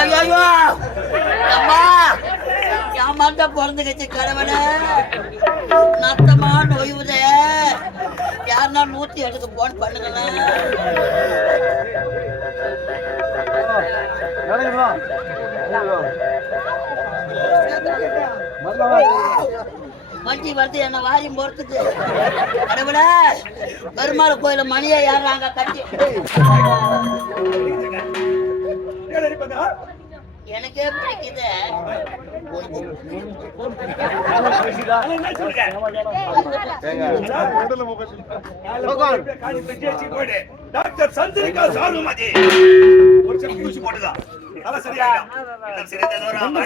ஐயோ அம்மா ஏமாத்த பிறந்துக்கிச்சு கடவுளே நத்தமா நோயுதே யாருன்னா 108க்கு போன் பண்ணுங்களேன். வண்டி வந்து என்ன வாரியம் போறதுக்கு கடவுள பெருமாள் கோயில மணியை ஏறாங்க கட்டி எனக்கே பிடிக்குது. டாக்டர் சந்திரிகா சாருமதி ஒரு செக் ஊசி போடுதா அத சரியா இன்னும் சிறிது தூரம்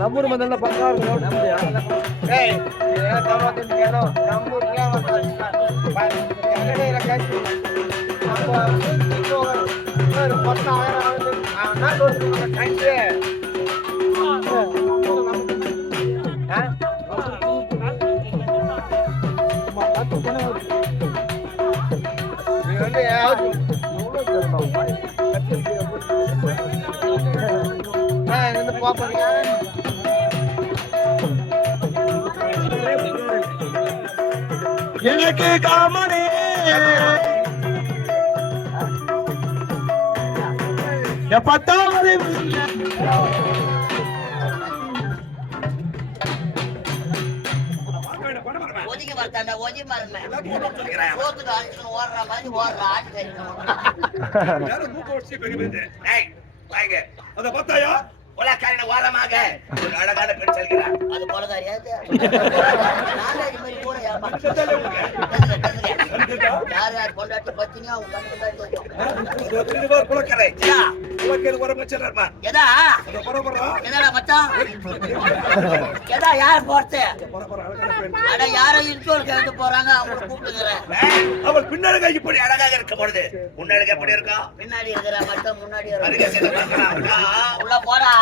நம்பூர் மதல்ல பக்கம் எனக்கு காமனே எப்பத்தாவது ஒதுக்கி வரத்தாண்டா ஒதுக்கி மாறுமே சோத்துக்கு அழிச்சுன்னு ஓடுற மாதிரி ஓடுற ஆட்டு அத பார்த்தாயா உலகாரின வாரமாக ஒரு அழகான பெண் செல்கிறார். அது போலதாரியாது யார் யார் கொண்டாட்டி பத்தினியா அவங்க என்னடா மச்சான் எதா யார் போறது அட யாரும் இன்சூர் கேட்டு போறாங்க அவங்க கூப்பிட்டுக்கிறேன். அவள் பின்னழகா இப்படி அழகாக இருக்க பொழுது முன்னழகு எப்படி இருக்கும்? பின்னாடி இருக்கிற மட்டும் முன்னாடி அதுக்கு உள்ள போறா